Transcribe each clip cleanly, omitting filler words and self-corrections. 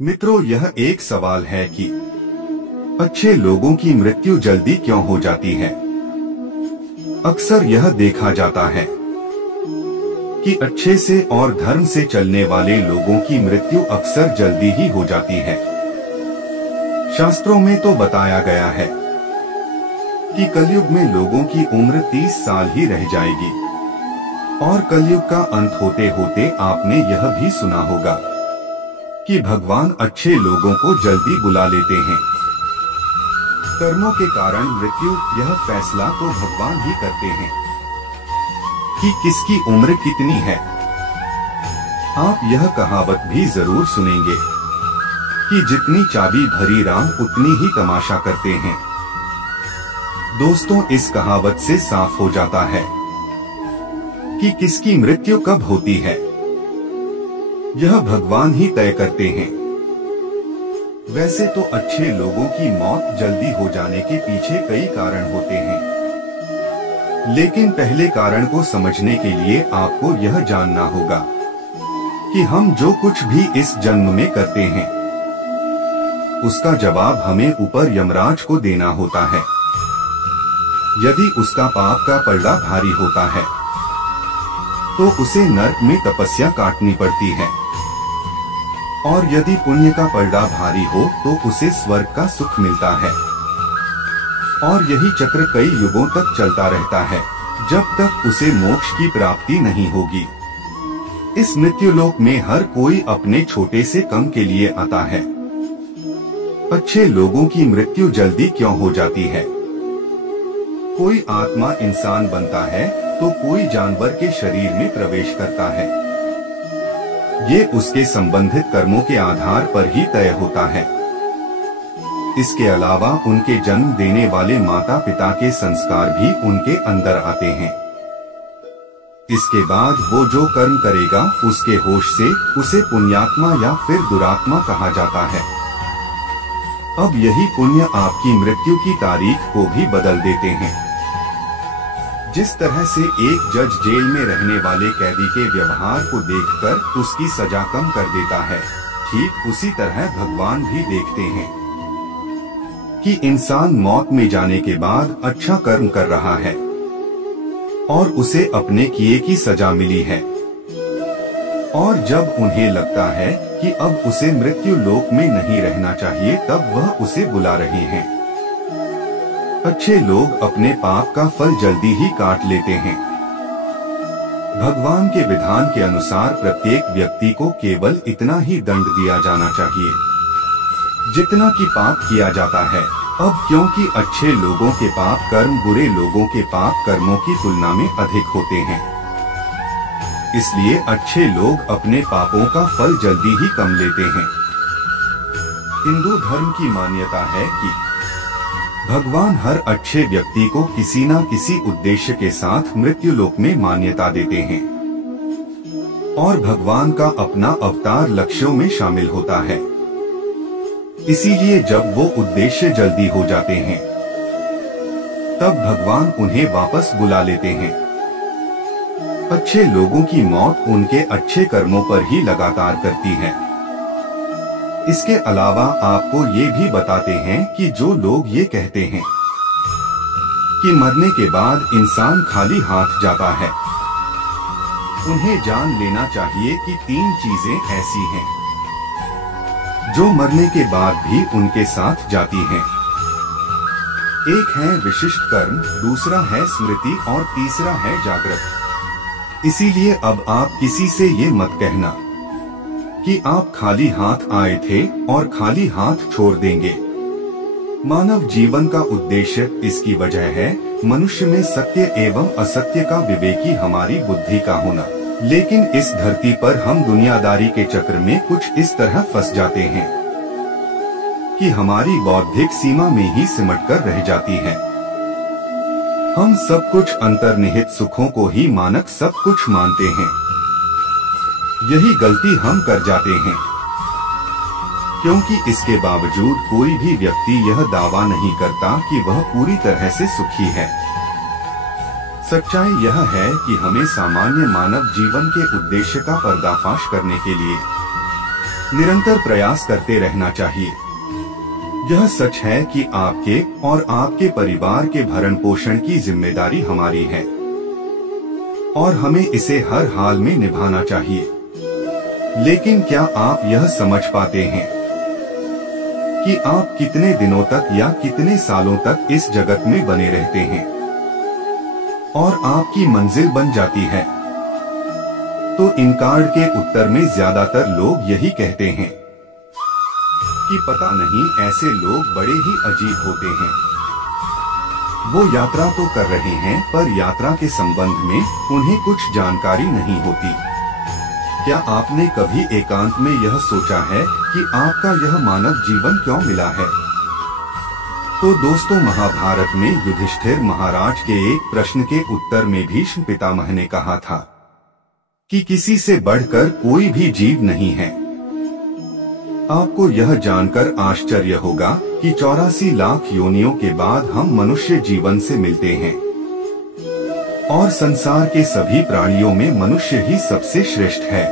मित्रों, यह एक सवाल है कि अच्छे लोगों की मृत्यु जल्दी क्यों हो जाती है। अक्सर यह देखा जाता है कि अच्छे से और धर्म से चलने वाले लोगों की मृत्यु अक्सर जल्दी ही हो जाती है। शास्त्रों में तो बताया गया है कि कलयुग में लोगों की उम्र 30 साल ही रह जाएगी और कलयुग का अंत होते होते आपने यह भी सुना होगा कि भगवान अच्छे लोगों को जल्दी बुला लेते हैं। कर्मों के कारण मृत्यु, यह फैसला तो भगवान ही करते हैं कि किसकी उम्र कितनी है। आप यह कहावत भी जरूर सुनेंगे कि जितनी चाबी भरी राम उतनी ही तमाशा करते हैं। दोस्तों, इस कहावत से साफ हो जाता है कि किसकी मृत्यु कब होती है, यह भगवान ही तय करते हैं। वैसे तो अच्छे लोगों की मौत जल्दी हो जाने के पीछे कई कारण होते हैं, लेकिन पहले कारण को समझने के लिए आपको यह जानना होगा कि हम जो कुछ भी इस जन्म में करते हैं उसका जवाब हमें ऊपर यमराज को देना होता है। यदि उसका पाप का पलड़ा भारी होता है तो उसे नरक में तपस्या काटनी पड़ती है, और यदि पुण्य का पलड़ा भारी हो तो उसे स्वर्ग का सुख मिलता है। और यही चक्र कई युगों तक चलता रहता है जब तक उसे मोक्ष की प्राप्ति नहीं होगी। इस मृत्युलोक में हर कोई अपने छोटे से कम के लिए आता है। अच्छे लोगों की मृत्यु जल्दी क्यों हो जाती है? कोई आत्मा इंसान बनता है तो कोई जानवर के शरीर में प्रवेश करता है। ये उसके संबंधित कर्मों के आधार पर ही तय होता है। इसके अलावा उनके जन्म देने वाले माता पिता के संस्कार भी उनके अंदर आते हैं। इसके बाद वो जो कर्म करेगा उसके होश से उसे पुण्यात्मा या फिर दुरात्मा कहा जाता है। अब यही पुण्य आपकी मृत्यु की तारीख को भी बदल देते हैं। जिस तरह से एक जज जेल में रहने वाले कैदी के व्यवहार को देखकर उसकी सजा कम कर देता है, ठीक उसी तरह भगवान भी देखते हैं कि इंसान मौत में जाने के बाद अच्छा कर्म कर रहा है और उसे अपने किए की सजा मिली है। और जब उन्हें लगता है कि अब उसे मृत्यु लोक में नहीं रहना चाहिए, तब वह उसे बुला रहे हैं। अच्छे लोग अपने पाप का फल जल्दी ही काट लेते हैं। भगवान के विधान के अनुसार प्रत्येक व्यक्ति को केवल इतना ही दंड दिया जाना चाहिए जितना कि पाप किया जाता है। अब क्योंकि अच्छे लोगों के पाप कर्म बुरे लोगों के पाप कर्मों की तुलना में अधिक होते हैं, इसलिए अच्छे लोग अपने पापों का फल जल्दी ही कम लेते हैं। हिंदू धर्म की मान्यता है कि भगवान हर अच्छे व्यक्ति को किसी न किसी उद्देश्य के साथ मृत्युलोक में मान्यता देते हैं, और भगवान का अपना अवतार लक्ष्यों में शामिल होता है। इसीलिए जब वो उद्देश्य जल्दी हो जाते हैं तब भगवान उन्हें वापस बुला लेते हैं। अच्छे लोगों की मौत उनके अच्छे कर्मों पर ही लगातार करती है। इसके अलावा आपको ये भी बताते हैं कि जो लोग ये कहते हैं कि मरने के बाद इंसान खाली हाथ जाता है, उन्हें जान लेना चाहिए कि 3 चीजें ऐसी हैं जो मरने के बाद भी उनके साथ जाती हैं। एक है विशिष्ट कर्म, दूसरा है स्मृति और तीसरा है जागृत। इसीलिए अब आप किसी से ये मत कहना कि आप खाली हाथ आए थे और खाली हाथ छोड़ देंगे। मानव जीवन का उद्देश्य, इसकी वजह है मनुष्य में सत्य एवं असत्य का विवेकी हमारी बुद्धि का होना। लेकिन इस धरती पर हम दुनियादारी के चक्र में कुछ इस तरह फंस जाते हैं कि हमारी बौद्धिक सीमा में ही सिमट कर रह जाती है। हम सब कुछ अंतर्निहित सुखों को ही मानक सब कुछ मानते हैं। यही गलती हम कर जाते हैं, क्योंकि इसके बावजूद कोई भी व्यक्ति यह दावा नहीं करता कि वह पूरी तरह से सुखी है। सच्चाई यह है कि हमें सामान्य मानव जीवन के उद्देश्य का पर्दाफाश करने के लिए निरंतर प्रयास करते रहना चाहिए। यह सच है कि आपके और आपके परिवार के भरण पोषण की जिम्मेदारी हमारी है और हमें इसे हर हाल में निभाना चाहिए। लेकिन क्या आप यह समझ पाते हैं कि आप कितने दिनों तक या कितने सालों तक इस जगत में बने रहते हैं और आपकी मंजिल बन जाती है? तो इन कार्ड के उत्तर में ज्यादातर लोग यही कहते हैं कि पता नहीं, ऐसे लोग बड़े ही अजीब होते हैं। वो यात्रा तो कर रहे हैं पर यात्रा के संबंध में उन्हें कुछ जानकारी नहीं होती। क्या आपने कभी एकांत में यह सोचा है कि आपका यह मानव जीवन क्यों मिला है? तो दोस्तों, महाभारत में युधिष्ठिर महाराज के एक प्रश्न के उत्तर में भीष्म पितामह ने कहा था कि किसी से बढ़कर कोई भी जीव नहीं है। आपको यह जानकर आश्चर्य होगा कि 84 लाख योनियों के बाद हम मनुष्य जीवन से मिलते हैं और संसार के सभी प्राणियों में मनुष्य ही सबसे श्रेष्ठ है।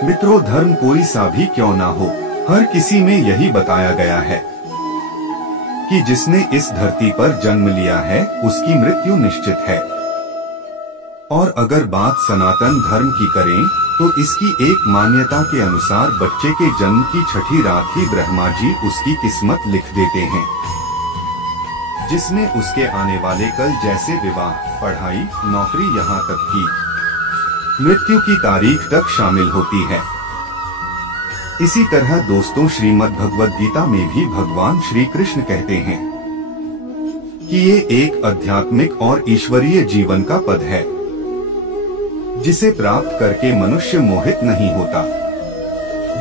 मित्रों, धर्म कोई सा भी क्यों ना हो, हर किसी में यही बताया गया है कि जिसने इस धरती पर जन्म लिया है उसकी मृत्यु निश्चित है। और अगर बात सनातन धर्म की करें तो इसकी एक मान्यता के अनुसार बच्चे के जन्म की छठी रात ही ब्रह्मा जी उसकी किस्मत लिख देते हैं, जिसमें उसके आने वाले कल जैसे विवाह, पढ़ाई, नौकरी, यहाँ तक कि मृत्यु की तारीख तक शामिल होती है। इसी तरह दोस्तों, श्रीमद् भगवद गीता में भी भगवान श्री कृष्ण कहते हैं कि ये एक आध्यात्मिक और ईश्वरीय जीवन का पद है जिसे प्राप्त करके मनुष्य मोहित नहीं होता।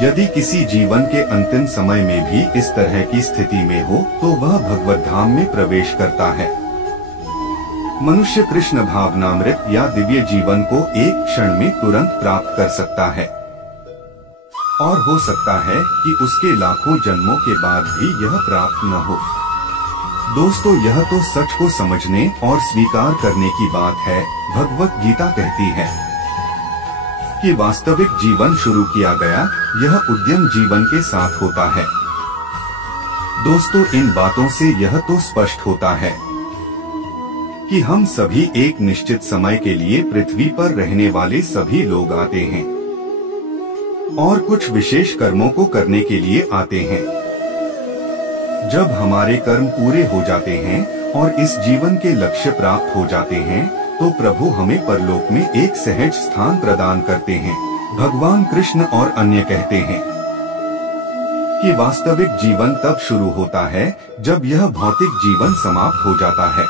यदि किसी जीवन के अंतिम समय में भी इस तरह की स्थिति में हो तो वह भगवत धाम में प्रवेश करता है। मनुष्य कृष्ण भावनामृत या दिव्य जीवन को एक क्षण में तुरंत प्राप्त कर सकता है और हो सकता है कि उसके लाखों जन्मों के बाद भी यह प्राप्त न हो। दोस्तों, यह तो सच को समझने और स्वीकार करने की बात है। भगवत गीता कहती है कि वास्तविक जीवन शुरू किया गया, यह उद्यम जीवन के साथ होता है। दोस्तों, इन बातों से यह तो स्पष्ट होता है कि हम सभी एक निश्चित समय के लिए पृथ्वी पर रहने वाले सभी लोग आते हैं और कुछ विशेष कर्मों को करने के लिए आते हैं। जब हमारे कर्म पूरे हो जाते हैं और इस जीवन के लक्ष्य प्राप्त हो जाते हैं तो प्रभु हमें परलोक में एक सहज स्थान प्रदान करते हैं। भगवान कृष्ण और अन्य कहते हैं कि वास्तविक जीवन तब शुरू होता है जब यह भौतिक जीवन समाप्त हो जाता है।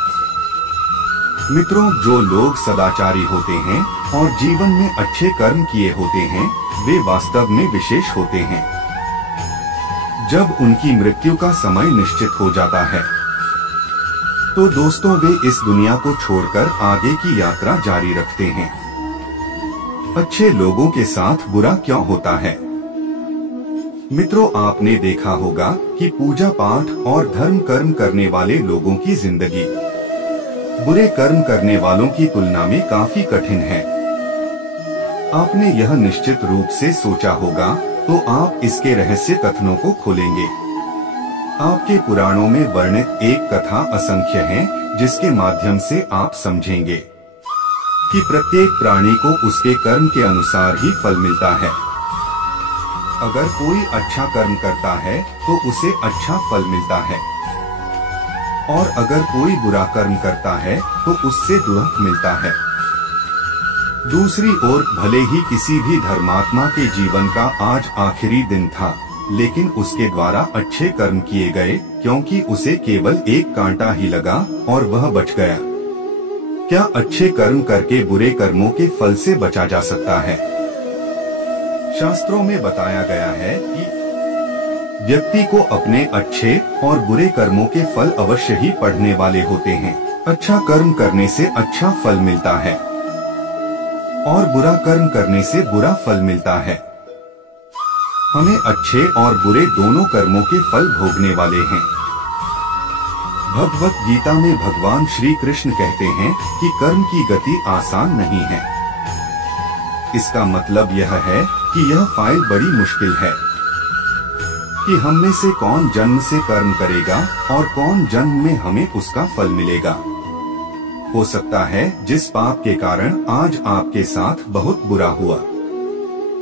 मित्रों, जो लोग सदाचारी होते हैं और जीवन में अच्छे कर्म किए होते हैं वे वास्तव में विशेष होते हैं। जब उनकी मृत्यु का समय निश्चित हो जाता है तो दोस्तों वे इस दुनिया को छोड़कर आगे की यात्रा जारी रखते हैं। अच्छे लोगों के साथ बुरा क्यों होता है? मित्रों, आपने देखा होगा कि पूजा पाठ और धर्म कर्म करने वाले लोगों की जिंदगी बुरे कर्म करने वालों की तुलना में काफी कठिन है। आपने यह निश्चित रूप से सोचा होगा तो आप इसके रहस्य कथनों को खोलेंगे। आपके पुराणों में वर्णित एक कथा असंख्य है जिसके माध्यम से आप समझेंगे कि प्रत्येक प्राणी को उसके कर्म के अनुसार ही फल मिलता है। अगर कोई अच्छा कर्म करता है तो उसे अच्छा फल मिलता है और अगर कोई बुरा कर्म करता है तो उससे दुख मिलता है। दूसरी ओर, भले ही किसी भी धर्मात्मा के जीवन का आज आखिरी दिन था, लेकिन उसके द्वारा अच्छे कर्म किए गए क्योंकि उसे केवल एक कांटा ही लगा और वह बच गया। क्या अच्छे कर्म करके बुरे कर्मों के फल से बचा जा सकता है? शास्त्रों में बताया गया है कि व्यक्ति को अपने अच्छे और बुरे कर्मों के फल अवश्य ही पढ़ने वाले होते हैं। अच्छा कर्म करने से अच्छा फल मिलता है और बुरा कर्म करने से बुरा फल मिलता है। हमें अच्छे और बुरे दोनों कर्मों के फल भोगने वाले हैं। भगवत गीता में भगवान श्री कृष्ण कहते हैं कि कर्म की गति आसान नहीं है। इसका मतलब यह है कि यह फाइल बड़ी मुश्किल है कि हम में से कौन जन्म से कर्म करेगा और कौन जन्म में हमें उसका फल मिलेगा। हो सकता है जिस पाप के कारण आज आपके साथ बहुत बुरा हुआ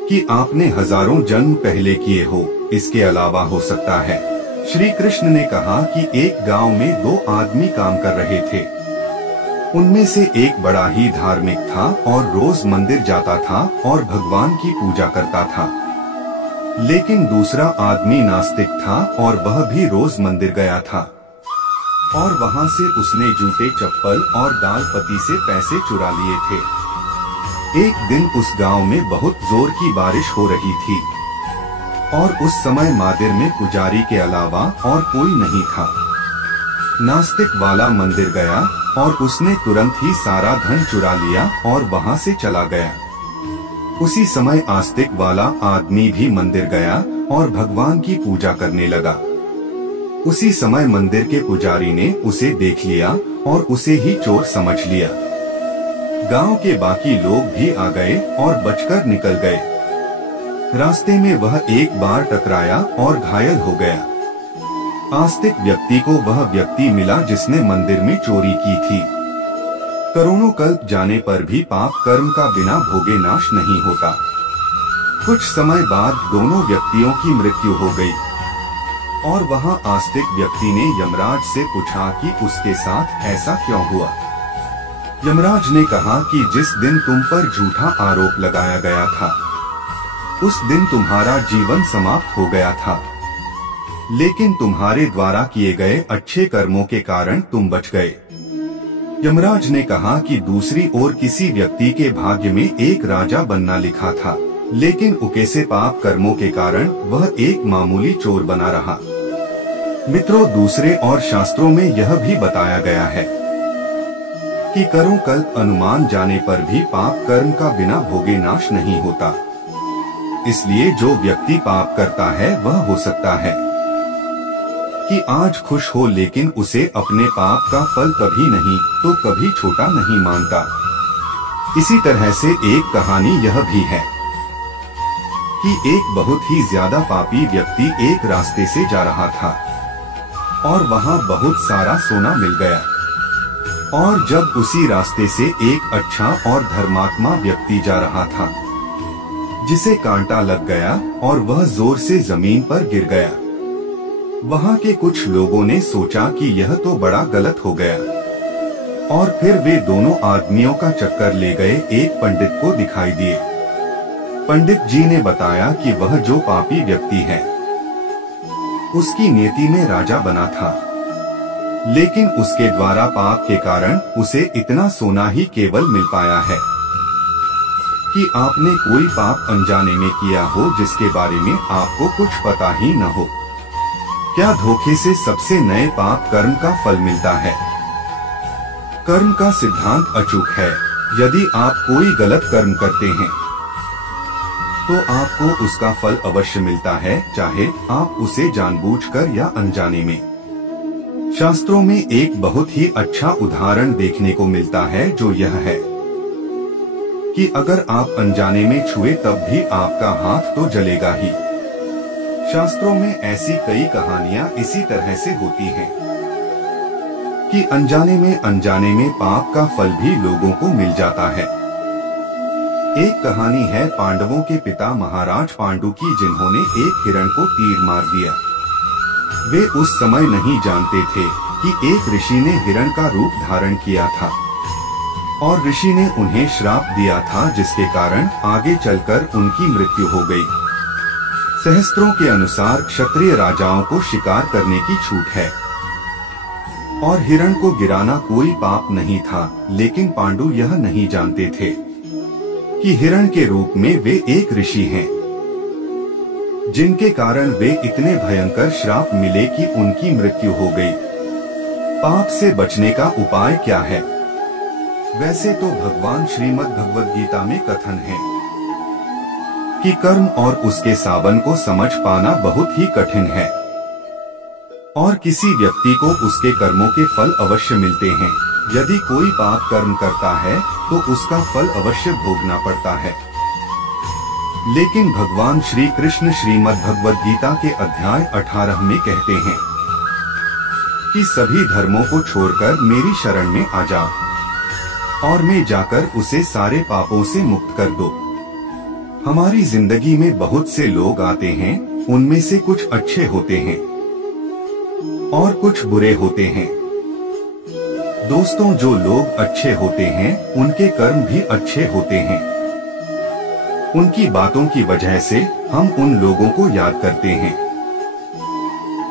कि आपने हजारों जन्म पहले किए हो, इसके अलावा हो सकता है। श्री कृष्ण ने कहा कि एक गांव में 2 आदमी काम कर रहे थे। उनमें से एक बड़ा ही धार्मिक था और रोज मंदिर जाता था और भगवान की पूजा करता था, लेकिन दूसरा आदमी नास्तिक था और वह भी रोज मंदिर गया था और वहां से उसने जूते, चप्पल और दाल पती से पैसे चुरा लिए थे। एक दिन उस गांव में बहुत जोर की बारिश हो रही थी और उस समय मंदिर में पुजारी के अलावा और कोई नहीं था। नास्तिक वाला मंदिर गया और उसने तुरंत ही सारा धन चुरा लिया और वहां से चला गया। उसी समय आस्तिक वाला आदमी भी मंदिर गया और भगवान की पूजा करने लगा। उसी समय मंदिर के पुजारी ने उसे देख लिया और उसे ही चोर समझ लिया। गांव के बाकी लोग भी आ गए और बचकर निकल गए। रास्ते में वह एक बार टकराया और घायल हो गया। आस्तिक व्यक्ति को वह व्यक्ति मिला जिसने मंदिर में चोरी की थी। करोड़ों कल्प जाने पर भी पाप कर्म का बिना भोगे नाश नहीं होता। कुछ समय बाद दोनों व्यक्तियों की मृत्यु हो गई और वहां आस्तिक व्यक्ति ने यमराज से पूछा कि उसके साथ ऐसा क्यों हुआ। यमराज ने कहा कि जिस दिन तुम पर झूठा आरोप लगाया गया था उस दिन तुम्हारा जीवन समाप्त हो गया था, लेकिन तुम्हारे द्वारा किए गए अच्छे कर्मों के कारण तुम बच गए। यमराज ने कहा कि दूसरी ओर किसी व्यक्ति के भाग्य में एक राजा बनना लिखा था, लेकिन उकेसे पाप कर्मों के कारण वह एक मामूली चोर बना रहा। मित्रों, दूसरे और शास्त्रों में यह भी बताया गया है कि करों कल्प अनुमान जाने पर भी पाप कर्म का बिना भोगे नाश नहीं होता। इसलिए जो व्यक्ति पाप करता है वह हो सकता है कि आज खुश हो, लेकिन उसे अपने पाप का फल कभी नहीं तो कभी छोटा नहीं मानता। इसी तरह से एक कहानी यह भी है कि एक बहुत ही ज्यादा पापी व्यक्ति एक रास्ते से जा रहा था और वहां बहुत सारा सोना मिल गया। और जब उसी रास्ते से एक अच्छा और धर्मात्मा व्यक्ति जा रहा था जिसे कांटा लग गया और वह जोर से जमीन पर गिर गया। वहां के कुछ लोगों ने सोचा कि यह तो बड़ा गलत हो गया और फिर वे दोनों आदमियों का चक्कर ले गए एक पंडित को दिखाई दिए। पंडित जी ने बताया कि वह जो पापी व्यक्ति है उसकी नियति में राजा बना था, लेकिन उसके द्वारा पाप के कारण उसे इतना सोना ही केवल मिल पाया है कि आपने कोई पाप अनजाने में किया हो जिसके बारे में आपको कुछ पता ही न हो। क्या धोखे से सबसे नए पाप कर्म का फल मिलता है? कर्म का सिद्धांत अचूक है। यदि आप कोई गलत कर्म करते हैं तो आपको उसका फल अवश्य मिलता है, चाहे आप उसे जानबूझकर या अनजाने में। शास्त्रों में एक बहुत ही अच्छा उदाहरण देखने को मिलता है जो यह है कि अगर आप अनजाने में छुए तब भी आपका हाथ तो जलेगा ही। शास्त्रों में ऐसी कई कहानियां इसी तरह से होती हैं कि अनजाने में पाप का फल भी लोगों को मिल जाता है। एक कहानी है पांडवों के पिता महाराज पांडु की, जिन्होंने एक हिरण को तीर मार दिया। वे उस समय नहीं जानते थे कि एक ऋषि ने हिरण का रूप धारण किया था और ऋषि ने उन्हें श्राप दिया था जिसके कारण आगे चलकर उनकी मृत्यु हो गई। सहस्त्रों के अनुसार क्षत्रिय राजाओं को शिकार करने की छूट है और हिरण को गिराना कोई पाप नहीं था, लेकिन पांडु यह नहीं जानते थे कि हिरण के रूप में वे एक ऋषि हैं, जिनके कारण वे इतने भयंकर श्राप मिले कि उनकी मृत्यु हो गई। पाप से बचने का उपाय क्या है? वैसे तो भगवान श्रीमद् भगवद गीता में कथन है कि कर्म और उसके सावन को समझ पाना बहुत ही कठिन है और किसी व्यक्ति को उसके कर्मों के फल अवश्य मिलते हैं। यदि कोई पाप कर्म करता है तो उसका फल अवश्य भोगना पड़ता है। लेकिन भगवान श्री कृष्ण श्रीमद् भगवद गीता के अध्याय 18 में कहते हैं कि सभी धर्मों को छोड़कर मेरी शरण में आ जा और मैं जाकर उसे सारे पापों से मुक्त कर दो। हमारी जिंदगी में बहुत से लोग आते हैं, उनमें से कुछ अच्छे होते हैं और कुछ बुरे होते हैं। दोस्तों, जो लोग अच्छे होते हैं उनके कर्म भी अच्छे होते हैं। उनकी बातों की वजह से हम उन लोगों को याद करते हैं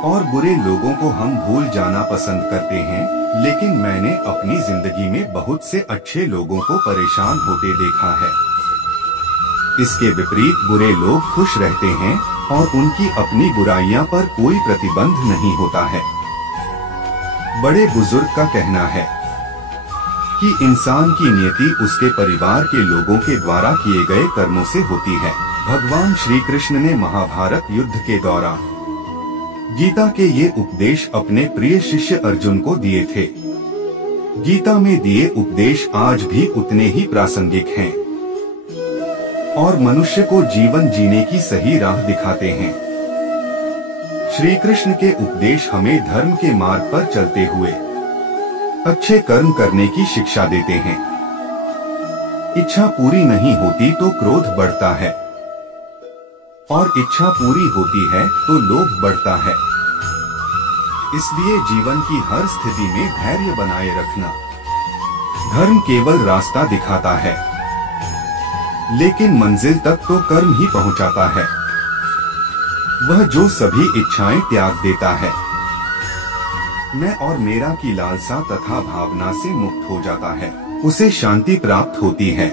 और बुरे लोगों को हम भूल जाना पसंद करते हैं। लेकिन मैंने अपनी जिंदगी में बहुत से अच्छे लोगों को परेशान होते देखा है। इसके विपरीत बुरे लोग खुश रहते हैं और उनकी अपनी बुराइयां पर कोई प्रतिबंध नहीं होता है। बड़े बुजुर्ग का कहना है कि इंसान की नियति उसके परिवार के लोगों के द्वारा किए गए कर्मों से होती है। भगवान श्री कृष्ण ने महाभारत युद्ध के दौरान गीता के ये उपदेश अपने प्रिय शिष्य अर्जुन को दिए थे। गीता में दिए उपदेश आज भी उतने ही प्रासंगिक हैं और मनुष्य को जीवन जीने की सही राह दिखाते हैं। श्री कृष्ण के उपदेश हमें धर्म के मार्ग पर चलते हुए अच्छे कर्म करने की शिक्षा देते हैं। इच्छा पूरी नहीं होती तो क्रोध बढ़ता है और इच्छा पूरी होती है तो लोभ बढ़ता है। इसलिए जीवन की हर स्थिति में धैर्य बनाए रखना। धर्म केवल रास्ता दिखाता है, लेकिन मंजिल तक तो कर्म ही पहुंचाता है। वह जो सभी इच्छाएं त्याग देता है, मैं और मेरा की लालसा तथा भावना से मुक्त हो जाता है, उसे शांति प्राप्त होती है।